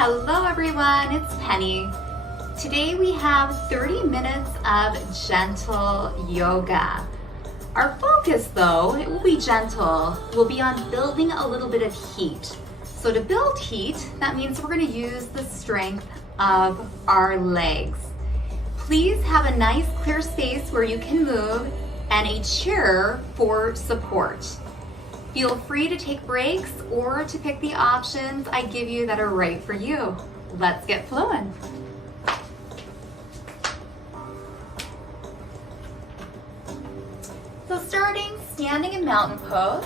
Hello everyone, it's Penny. Today we have 30 minutes of gentle yoga. Our focus though, it will be gentle, will be on building a little bit of heat. So to build heat, that means we're going to use the strength of our legs. Please have a nice clear space where you can move and a chair for support. Feel free to take breaks or to pick the options I give you that are right for you. Let's get flowing. So starting standing in mountain pose,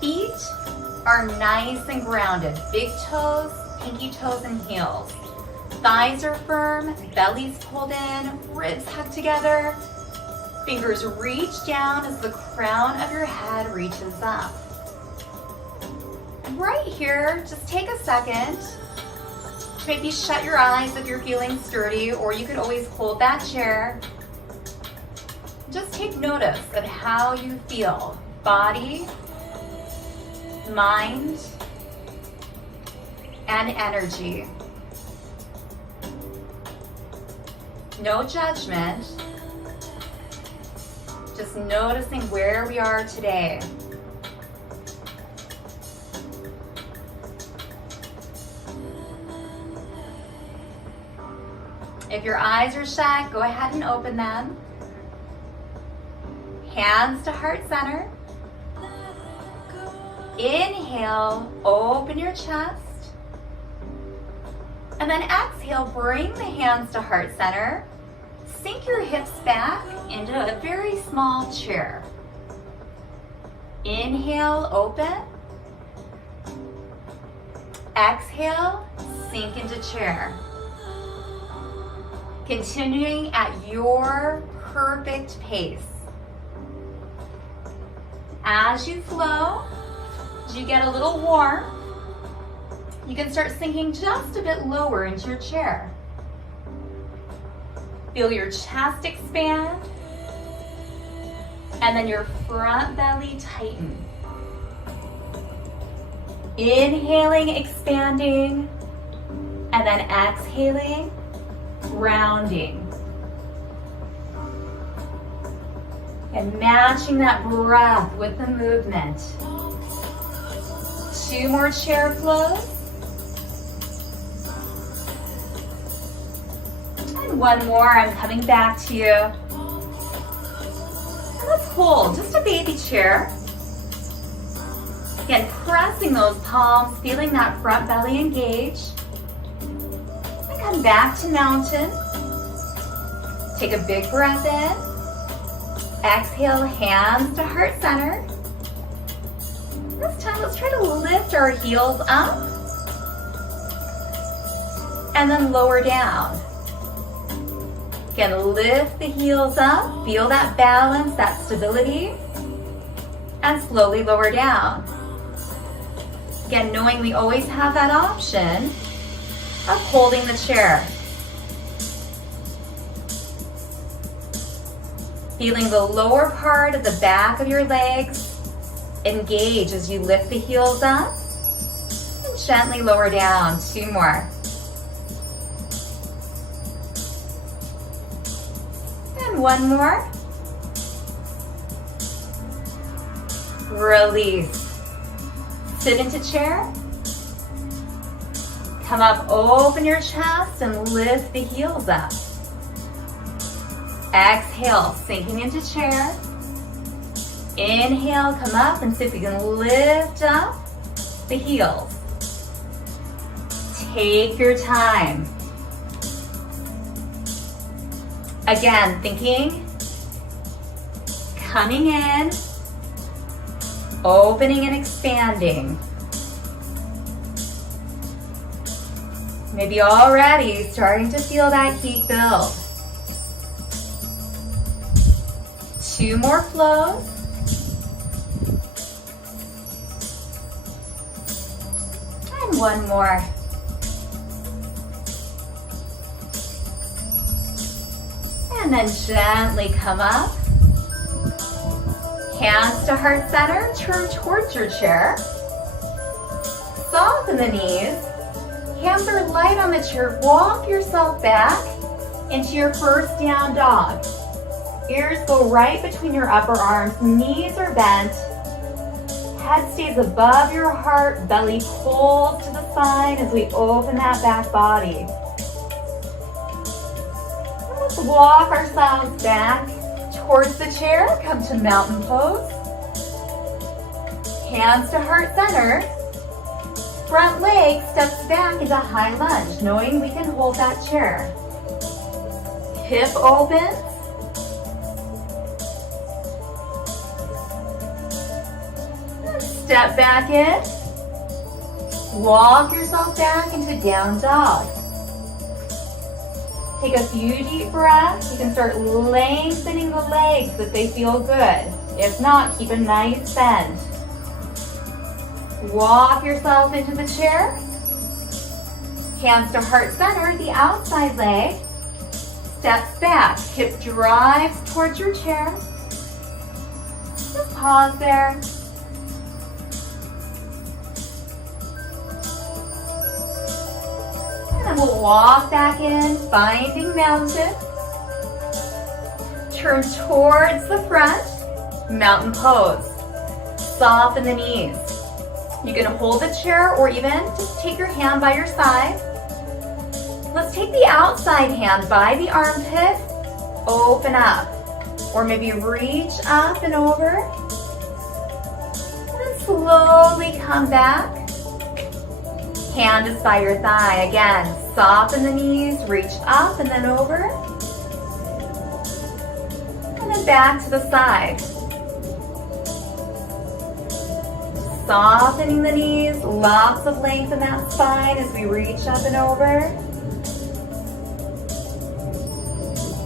feet are nice and grounded. Big toes, pinky toes and heels. Thighs are firm, belly's pulled in, ribs hugged together. Fingers reach down as the crown of your head reaches up. Right here, just take a second. Maybe shut your eyes if you're feeling sturdy, or you could always hold that chair. Just take notice of how you feel. Body, mind, and energy. No judgment. Just noticing where we are today. If your eyes are shut, go ahead and open them. Hands to heart center. Inhale, open your chest. And then exhale, bring the hands to heart center. Sink your hips back into a very small chair. Inhale, open. Exhale, sink into chair. Continuing at your perfect pace. As you flow, as you get a little warm, you can start sinking just a bit lower into your chair. Feel your chest expand, and then your front belly tighten. Inhaling, expanding, and then exhaling, rounding. And matching that breath with the movement. 2 more chair flows. And 1 more, I'm coming back to you. And let's hold just a baby chair. Again, pressing those palms, feeling that front belly engage. And come back to mountain. Take a big breath in. Exhale, hands to heart center. This time, let's try to lift our heels up. And then lower down. Again, lift the heels up, feel that balance, that stability, and slowly lower down. Again, knowing we always have that option of holding the chair. Feeling the lower part of the back of your legs engage as you lift the heels up and gently lower down. 2 more. And 1 more. Release. Sit into chair. Come up, open your chest and lift the heels up. Exhale, sinking into chair. Inhale, come up and see if you can lift up the heels. Take your time. Again, thinking, coming in, opening and expanding. Maybe already starting to feel that heat build. 2 more flows. And 1 more. And then gently come up. Hands to heart center, turn towards your chair. Soften the knees. Hands are light on the chair. Walk yourself back into your first down dog. Ears go right between your upper arms. Knees are bent. Head stays above your heart. Belly pulls to the side as we open that back body. Let's walk ourselves back towards the chair. Come to mountain pose. Hands to heart center. Front leg steps back into high lunge, knowing we can hold that chair. Hip opens. Step back in. Walk yourself back into down dog. Take a few deep breaths. You can start lengthening the legs if they feel good. If not, keep a nice bend. Walk yourself into the chair. Hands to heart center, the outside leg. Steps back, hip drives towards your chair. Just pause there. And then we'll walk back in, finding mountain. Turn towards the front, mountain pose. Soften the knees. You can hold the chair or even just take your hand by your side. Let's take the outside hand by the armpit, open up, or maybe reach up and over. And then slowly come back. Hand is by your thigh. Again, soften the knees, reach up and then over. And then back to the side. Softening the knees, lots of length in that spine as we reach up and over.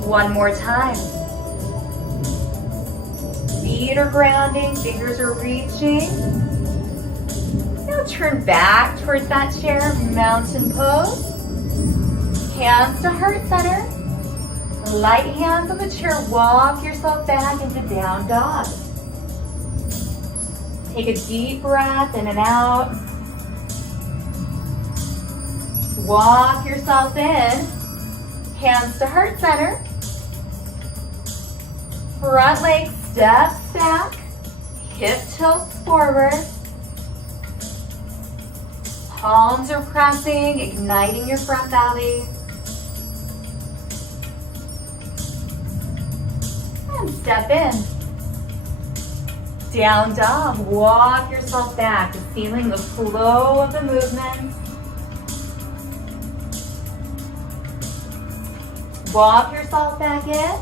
One more time. Feet are grounding, fingers are reaching. Now turn back towards that chair, mountain pose. Hands to heart center. Light hands on the chair, walk yourself back into down dog. Take a deep breath in and out. Walk yourself in. Hands to heart center. Front leg steps back. Hip tilts forward. Palms are pressing, igniting your front belly. And step in. Down dog, walk yourself back, feeling the flow of the movement. Walk yourself back in.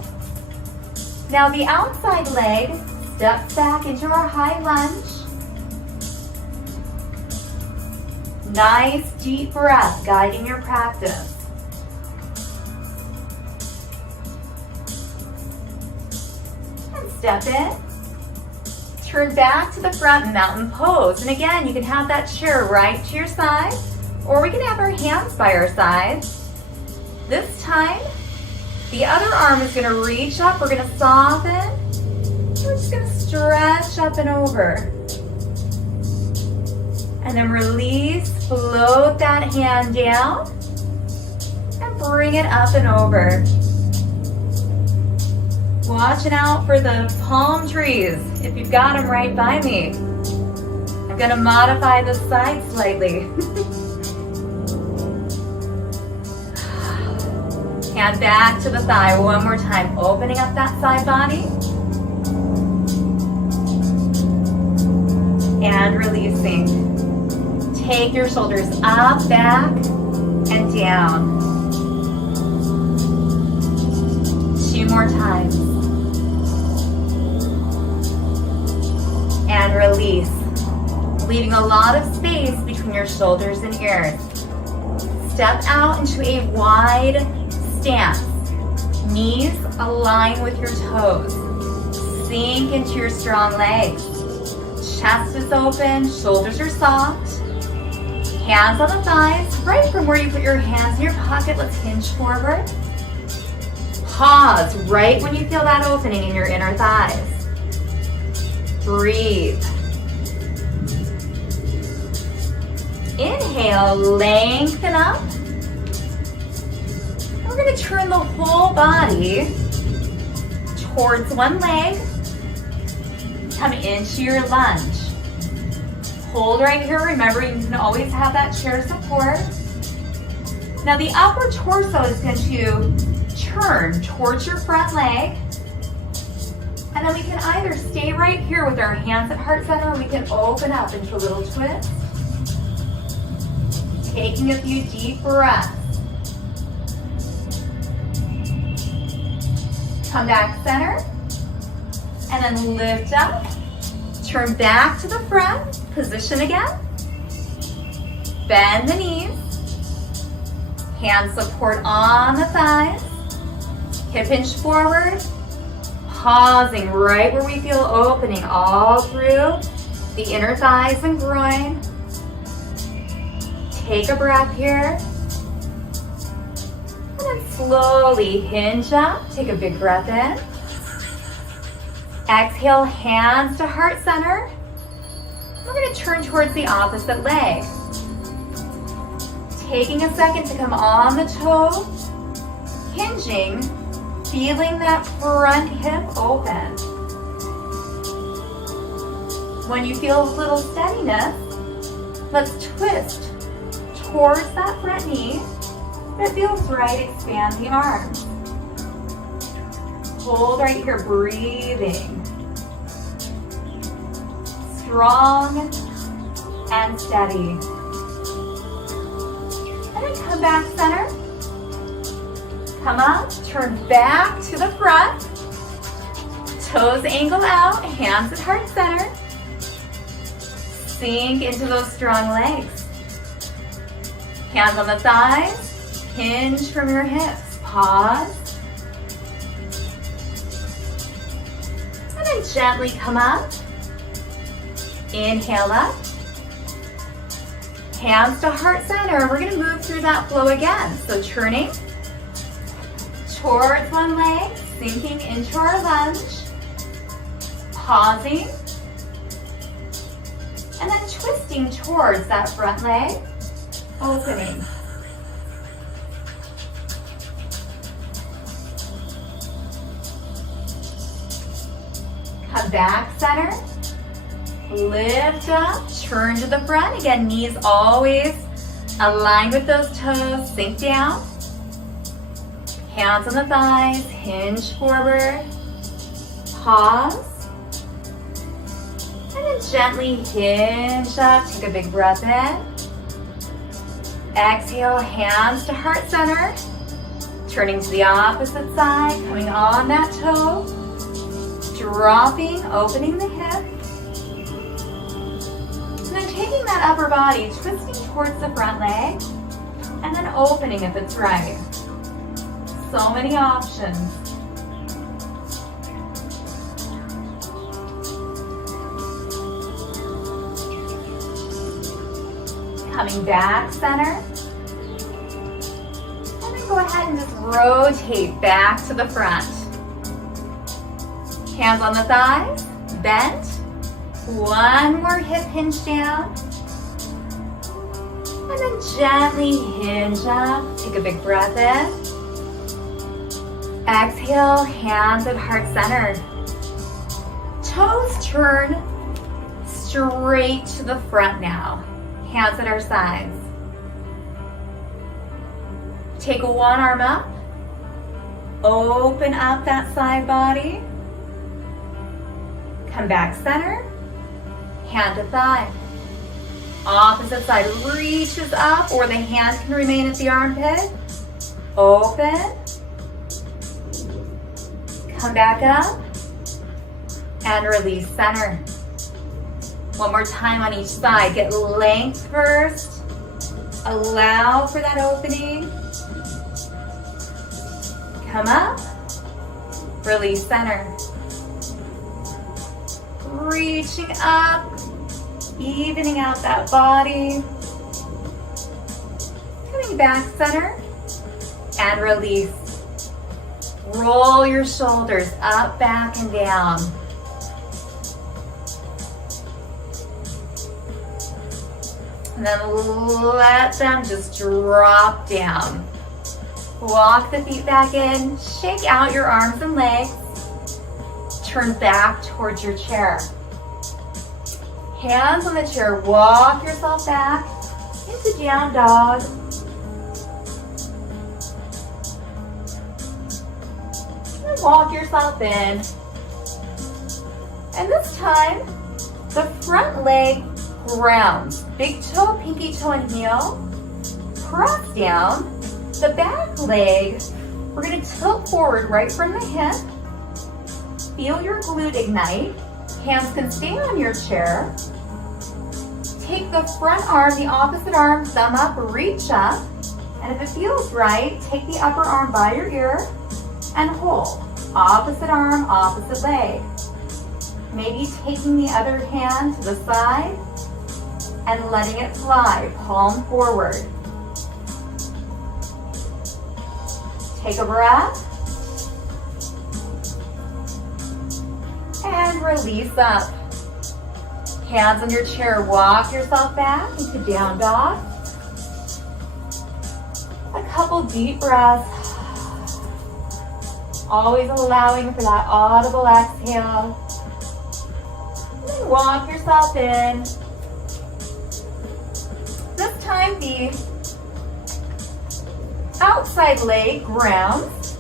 Now the outside leg steps back into our high lunge. Nice deep breath guiding your practice. And step in. Turn back to the front, mountain pose. And again, you can have that chair right to your side, or we can have our hands by our side. This time, the other arm is going to reach up. We're going to soften. We're just going to stretch up and over. And then release, float that hand down, and bring it up and over. Watching out for the palm trees, if you've got them right by me. I'm gonna modify the side slightly. Hand back to the thigh one more time, opening up that side body. And releasing. Take your shoulders up, back, and down. 2 more times. And release, leaving a lot of space between your shoulders and ears. Step out into a wide stance. Knees align with your toes. Sink into your strong legs. Chest is open, shoulders are soft. Hands on the thighs, right from where you put your hands in your pocket, let's hinge forward. Pause right when you feel that opening in your inner thighs. Breathe. Inhale. Inhale, lengthen up. We're going to turn the whole body towards one leg. Come into your lunge. Hold right here. Remember, you can always have that chair support. Now the upper torso is going to turn towards your front leg. And then we can either stay right here with our hands at heart center, or we can open up into a little twist. Taking a few deep breaths. Come back center. And then lift up. Turn back to the front. Position again. Bend the knees. Hand support on the thighs. Hip hinge forward. Pausing right where we feel opening all through the inner thighs and groin. Take a breath here. And then slowly hinge up. Take a big breath in. Exhale, hands to heart center. We're going to turn towards the opposite leg. Taking a second to come on the toe. Hinging. Feeling that front hip open. When you feel a little steadiness, let's twist towards that front knee. If it feels right, expand the arms. Hold right here, breathing. Strong and steady. And then come back center. Come up, turn back to the front. Toes angle out, hands at heart center. Sink into those strong legs. Hands on the thighs, hinge from your hips. Pause. And then gently come up. Inhale up. Hands to heart center. We're going to move through that flow again. So turning towards one leg, sinking into our lunge, pausing, and then twisting towards that front leg, opening. Come back center, lift up, turn to the front. Again, knees always aligned with those toes, sink down. Hands on the thighs, hinge forward, pause, and then gently hinge up, take a big breath in. Exhale, hands to heart center, turning to the opposite side, coming on that toe, dropping, opening the hip, and then taking that upper body, twisting towards the front leg, and then opening if it's right. So many options. Coming back center. And then go ahead and just rotate back to the front. Hands on the thighs, bent. One more hip hinge down. And then gently hinge up. Take a big breath in. Exhale, hands at heart center. Toes turn straight to the front now. Hands at our sides. Take one arm up. Open up that side body. Come back center. Hand to thigh. Opposite side reaches up, or the hand can remain at the armpit. Open. Come back up and release center. One more time on each side. Get length first. Allow for that opening. Come up. Release center. Reaching up. Evening out that body. Coming back center and release. Roll your shoulders up, back, and down. And then let them just drop down. Walk the feet back in, shake out your arms and legs. Turn back towards your chair. Hands on the chair, walk yourself back into down dog. And walk yourself in. And this time, the front leg grounds. Big toe, pinky toe, and heel. Press down. The back leg, we're going to tilt forward right from the hip. Feel your glute ignite. Hands can stay on your chair. Take the front arm, the opposite arm, thumb up, reach up. And if it feels right, take the upper arm by your ear and hold. Opposite arm, opposite leg. Maybe taking the other hand to the side and letting it fly, palm forward. Take a breath. And release up. Hands on your chair, walk yourself back into down dog. A couple deep breaths. Always allowing for that audible exhale. And then walk yourself in. This time the outside leg grounds.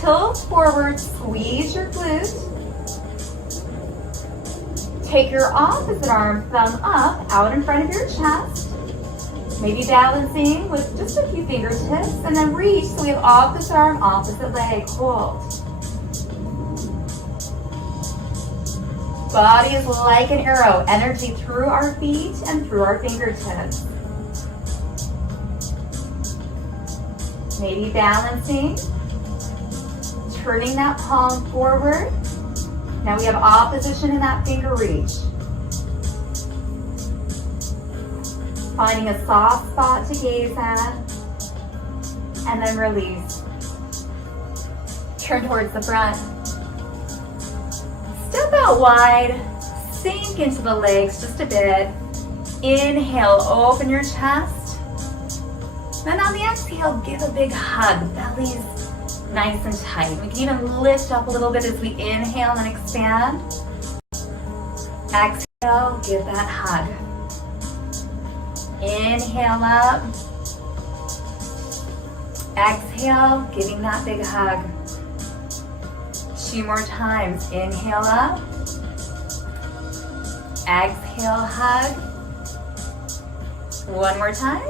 Tilt forward, squeeze your glutes. Take your opposite arm, thumb up, out in front of your chest. Maybe balancing with just a few fingertips, and then reach, so we have opposite arm, opposite leg, hold. Body is like an arrow, energy through our feet and through our fingertips. Maybe balancing, turning that palm forward. Now we have opposition in that finger reach. Finding a soft spot to gaze at, and then release. Turn towards the front. Step out wide, sink into the legs just a bit. Inhale, open your chest. Then on the exhale, give a big hug. Belly's nice and tight. We can even lift up a little bit as we inhale and expand. Exhale, give that hug. Inhale up. Exhale, giving that big hug. 2 more times. Inhale up. Exhale, hug. 1 more time.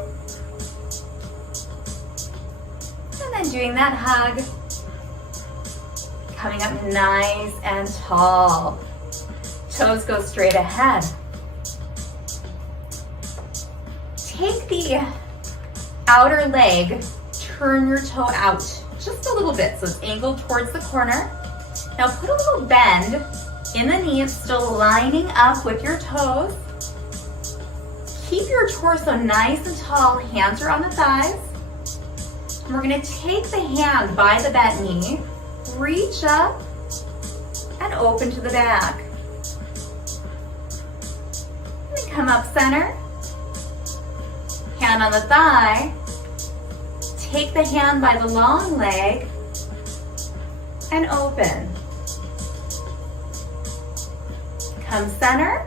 And then doing that hug. Coming up nice and tall. Toes go straight ahead. Take the outer leg, turn your toe out just a little bit, so it's angled towards the corner. Now put a little bend in the knees, still lining up with your toes. Keep your torso nice and tall, hands are on the thighs. And we're gonna take the hand by the bent knee, reach up and open to the back. And then come up center. Hand on the thigh, take the hand by the long leg and open. Come center,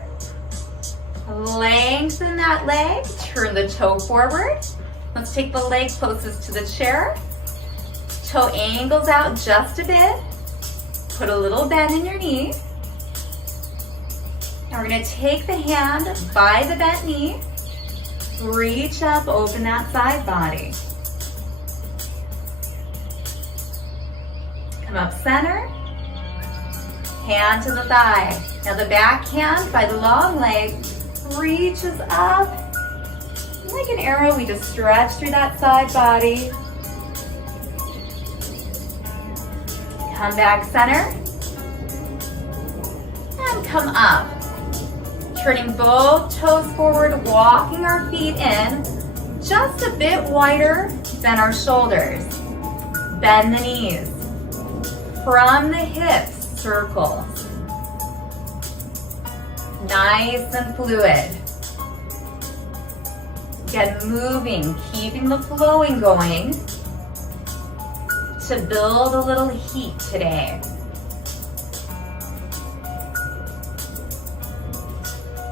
lengthen that leg, turn the toe forward. Let's take the leg closest to the chair. Toe angles out just a bit. Put a little bend in your knee. Now we're gonna take the hand by the bent knee, reach up, open that side body. Come up center, hand to the thigh. Now the back hand by the long leg reaches up. Like an arrow, we just stretch through that side body. Come back center. And come up. Turning both toes forward, walking our feet in just a bit wider than our shoulders. Bend the knees. From the hips, circles. Nice and fluid. Get moving, keeping the flowing going to build a little heat today.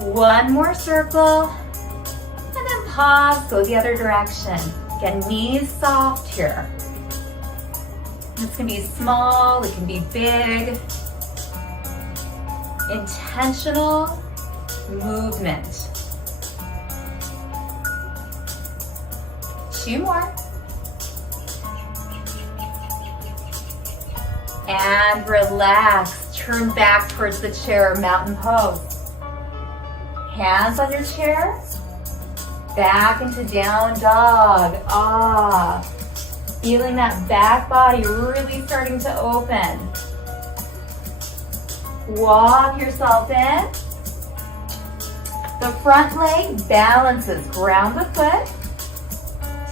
One more circle, and then pause, go the other direction. Again, knees soft here. This can be small, it can be big. Intentional movement. 2 more. And relax. Turn back towards the chair, mountain pose. Hands on your chair. Back into down dog. Ah. Feeling that back body really starting to open. Walk yourself in. The front leg balances. Ground the foot.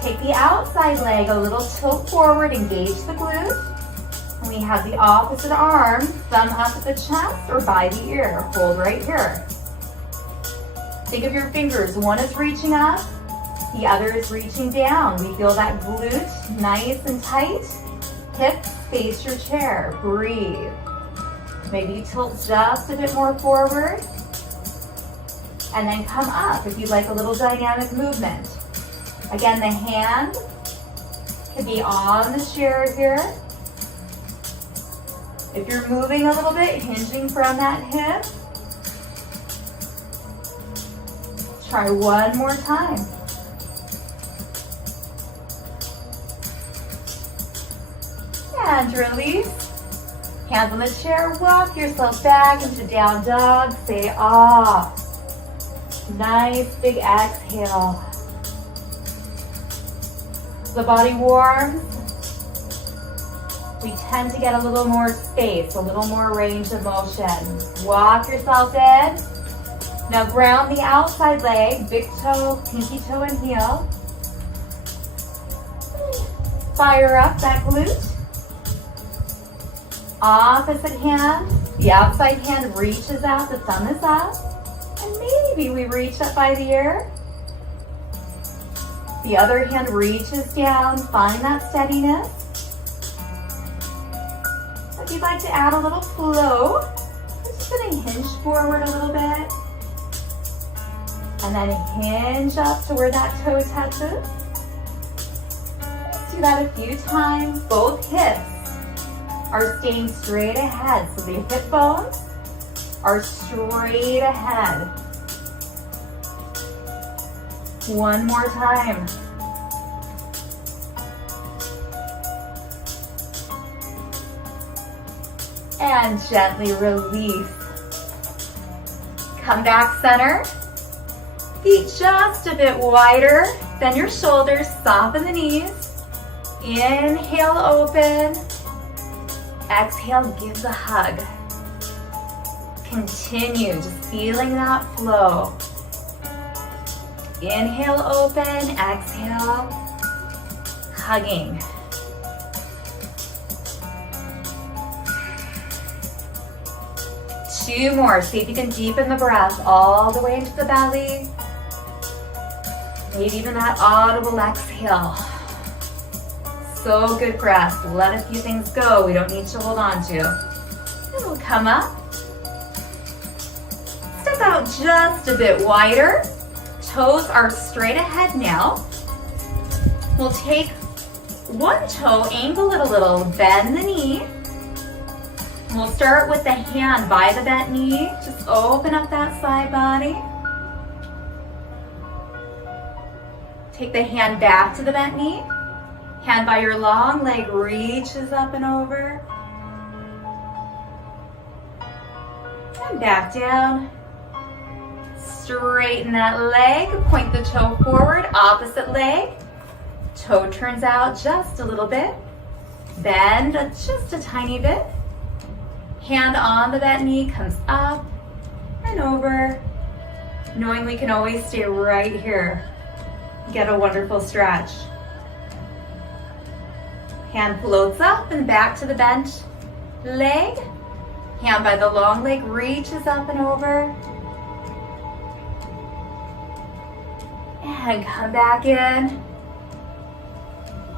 Take the outside leg a little tilt forward, engage the glute. And we have the opposite arm, thumb up at the chest or by the ear. Hold right here. Think of your fingers. One is reaching up, the other is reaching down. We feel that glute nice and tight. Hips face your chair. Breathe. Maybe tilt just a bit more forward. And then come up if you'd like a little dynamic movement. Again, the hand can be on the chair here. If you're moving a little bit, hinging from that hip. Try one more time. And release. Hands on the chair, walk yourself back into down dog. Say ah. Nice big exhale. The body warms. We tend to get a little more space, a little more range of motion. Walk yourself in. Now ground the outside leg, big toe, pinky toe, and heel. Fire up that glute. Opposite hand, the outside hand reaches out, the thumb is up. And maybe we reach up by the ear. The other hand reaches down, find that steadiness. If you'd like to add a little flow, I'm just going to hinge forward a little bit. And then hinge up to where that toe touches. Let's do that a few times. Both hips are staying straight ahead. So the hip bones are straight ahead. One more time. And gently release. Come back center. Feet just a bit wider than your shoulders. Soften the knees. Inhale, open. Exhale, give the hug. Continue, just feeling that flow. Inhale, open. Exhale, hugging. Two more. See if you can deepen the breath all the way into the belly. Maybe even that audible exhale. So good for us. Let a few things go we don't need to hold on to. And we'll come up. Step out just a bit wider. Toes are straight ahead now. We'll take one toe, angle it a little, bend the knee. We'll start with the hand by the bent knee. Just open up that side body. Take the hand back to the bent knee. Hand by your long leg reaches up and over. And back down. Straighten that leg. Point the toe forward. Opposite leg. Toe turns out just a little bit. Bend just a tiny bit. Hand on the bent knee comes up and over. Knowing we can always stay right here. Get a wonderful stretch. Hand floats up and back to the bent leg. Hand by the long leg reaches up and over. And come back in.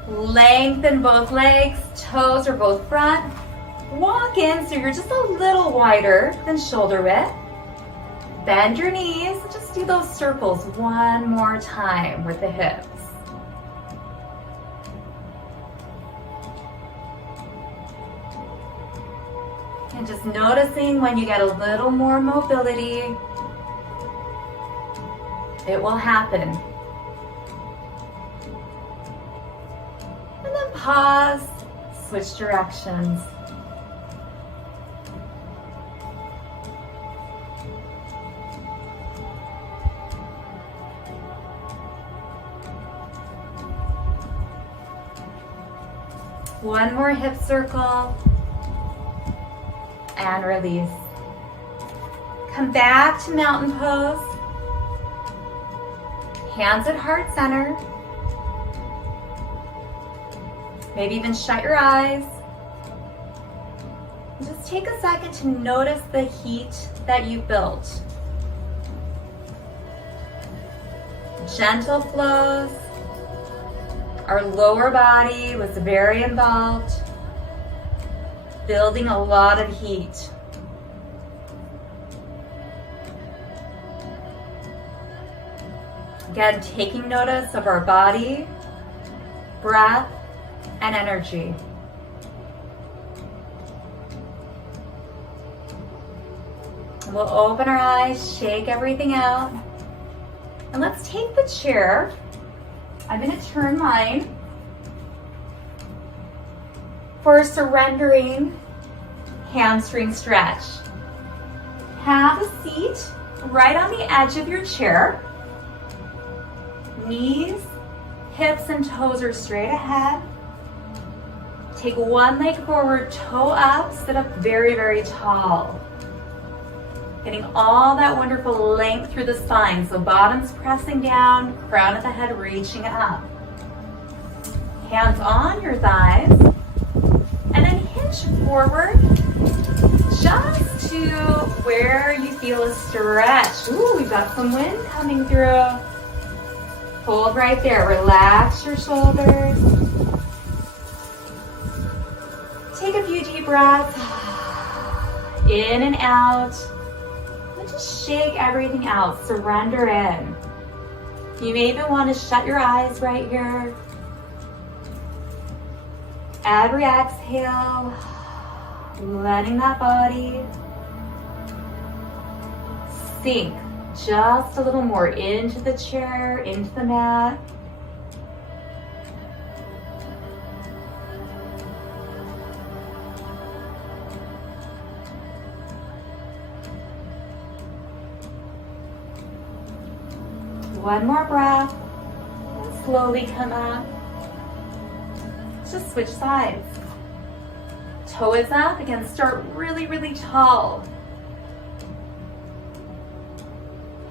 Lengthen both legs, toes are both front. Walk in so you're just a little wider than shoulder width. Bend your knees, just do those circles one more time with the hips. And just noticing when you get a little more mobility, it will happen. And then pause, switch directions. One more hip circle and release. Come back to mountain pose. Hands at heart center. Maybe even shut your eyes. Just take a second to notice the heat that you built. Gentle flows. Our lower body was very involved, building a lot of heat. Again, taking notice of our body, breath, and energy. We'll open our eyes, shake everything out, and let's take the chair. I'm going to turn mine for a surrendering hamstring stretch. Have a seat right on the edge of your chair. Knees, hips, and toes are straight ahead. Take one leg forward, toe up, sit up very, very tall. Getting all that wonderful length through the spine. So bottom's pressing down, crown of the head reaching up. Hands on your thighs. And then hinge forward just to where you feel a stretch. Ooh, we've got some wind coming through. Hold right there. Relax your shoulders. Take a few deep breaths. In and out. Just shake everything out, surrender in. You may even want to shut your eyes right here. Every exhale, letting that body sink just a little more into the chair, into the mat. One more breath, and slowly come up. Just switch sides. Toe is up, again, start really, really tall.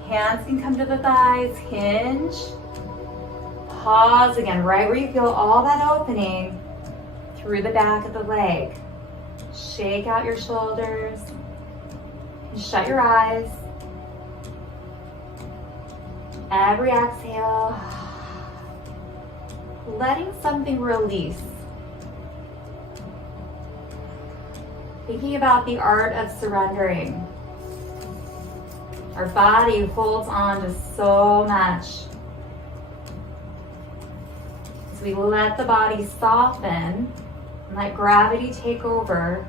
Hands can come to the thighs, hinge. Pause again, right where you feel all that opening through the back of the leg. Shake out your shoulders, and shut your eyes. Every exhale, letting something release. Thinking about the art of surrendering. Our body holds on to so much. So we let the body soften and let gravity take over.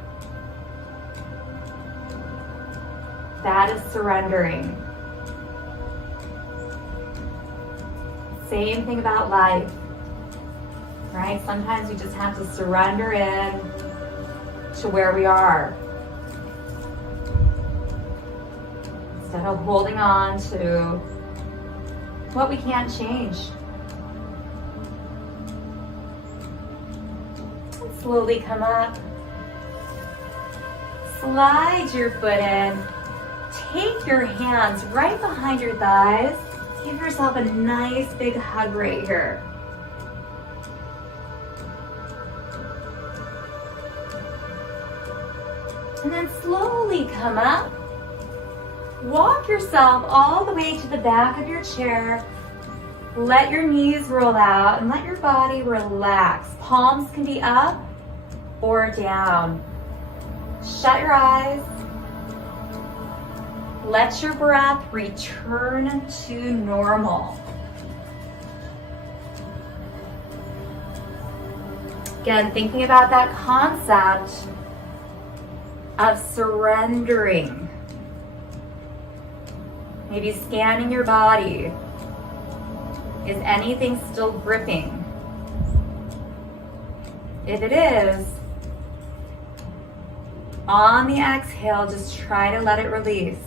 That is surrendering. Same thing about life, right? Sometimes we just have to surrender in to where we are instead of holding on to what we can't change. And slowly come up. Slide your foot in. Take your hands right behind your thighs. Give yourself a nice big hug right here. And then slowly come up. Walk yourself all the way to the back of your chair. Let your knees roll out and let your body relax. Palms can be up or down. Shut your eyes. Let your breath return to normal. Again, thinking about that concept of surrendering. Maybe scanning your body. Is anything still gripping? If it is, on the exhale, just try to let it release.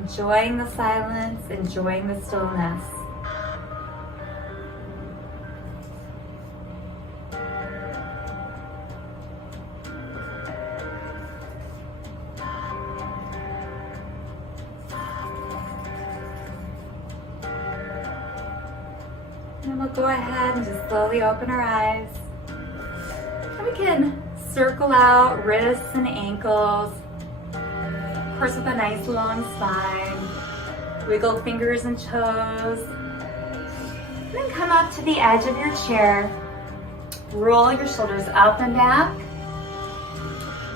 Enjoying the silence, enjoying the stillness. And we'll go ahead and just slowly open our eyes. And we can circle out wrists and ankles. Of course, with a nice long spine. Wiggle fingers and toes. And then come up to the edge of your chair. Roll your shoulders up and back.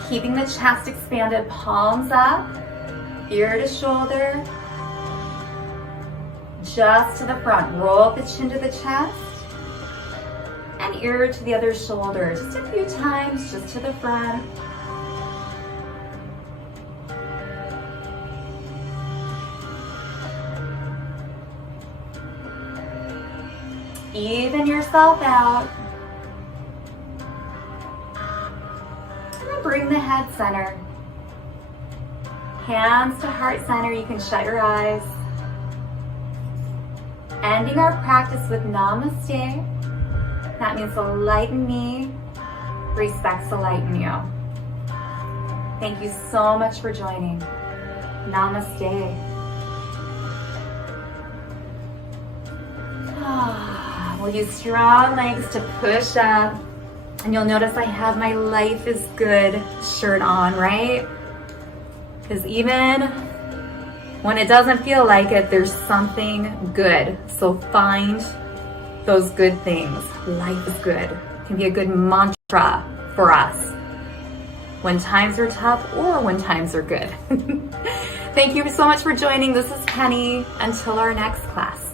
Keeping the chest expanded, palms up, ear to shoulder. Just to the front. Roll the chin to the chest. And ear to the other shoulder. Just a few times, just to the front. Even yourself out. And then bring the head center. Hands to heart center. You can shut your eyes. Ending our practice with namaste. That means the light in me respects the light in you. Thank you so much for joining. Namaste. We'll use strong legs to push up. And you'll notice I have my Life is Good shirt on, right? Because even when it doesn't feel like it, there's something good. So find those good things. Life is good. It can be a good mantra for us when times are tough or when times are good. Thank you so much for joining. This is Penny. Until our next class.